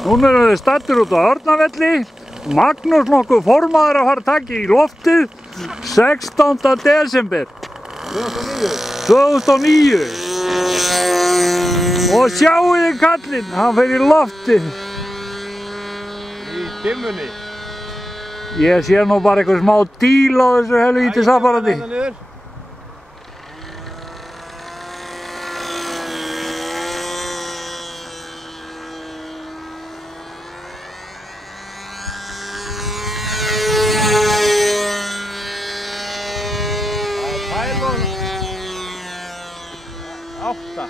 Núna erum við staddir út á Örnavelli. Magnús nokkuð formaður að fara að taka í loftið 16. desember 2009. Og sjáu þið kallinn, hann fer í loftið. Í dimmunni. Ég sé nú bara eitthvað smá díl á þessu helvítis apparati. Pælon 8.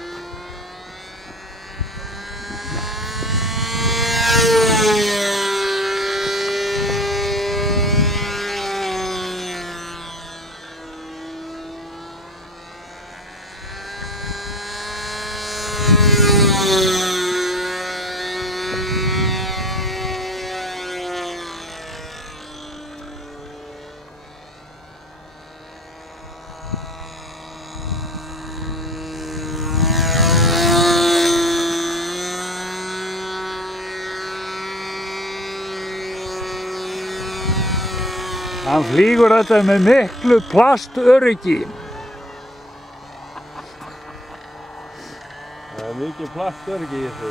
Hann flýgur þetta með miklu plastöryggi. Það er mikið plastöryggi í þessu.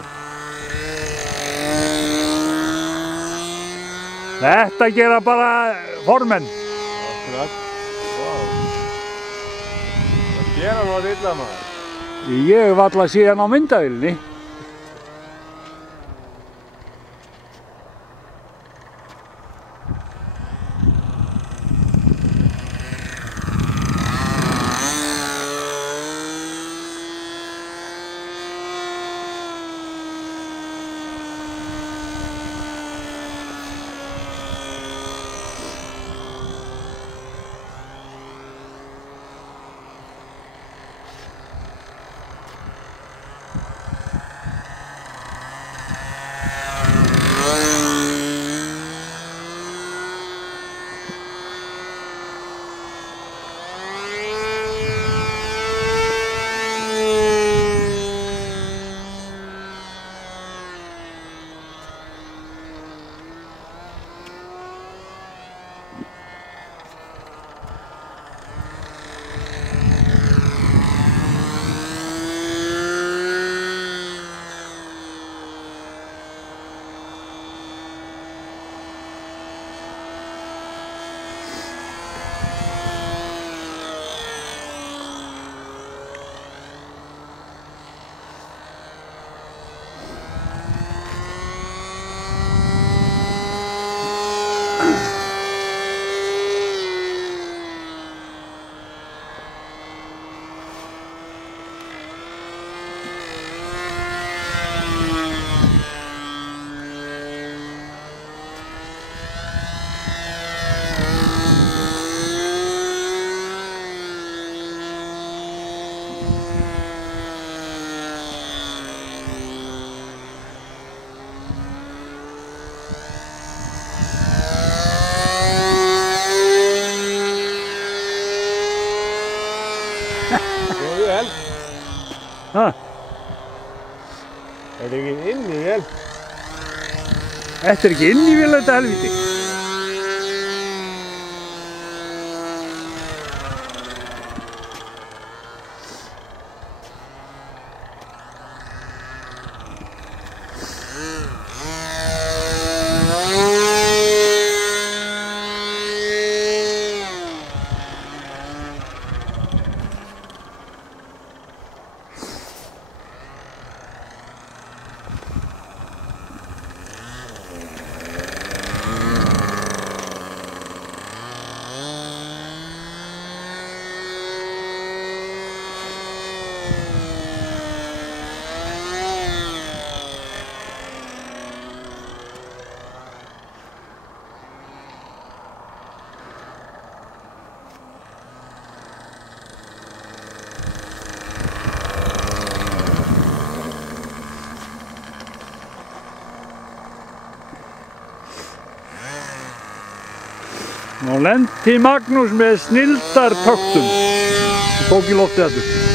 Þetta gera bara formenn. Akkurat. Wow. Það gera nú að illa maður. Ég hef alla síðan á myndavélinni. Ha? Er ekki inn í vel? Þetta er ekki inn í vel þetta helviti. Nú lenti Magnús með snilldar töktum og tók í loftið aftur.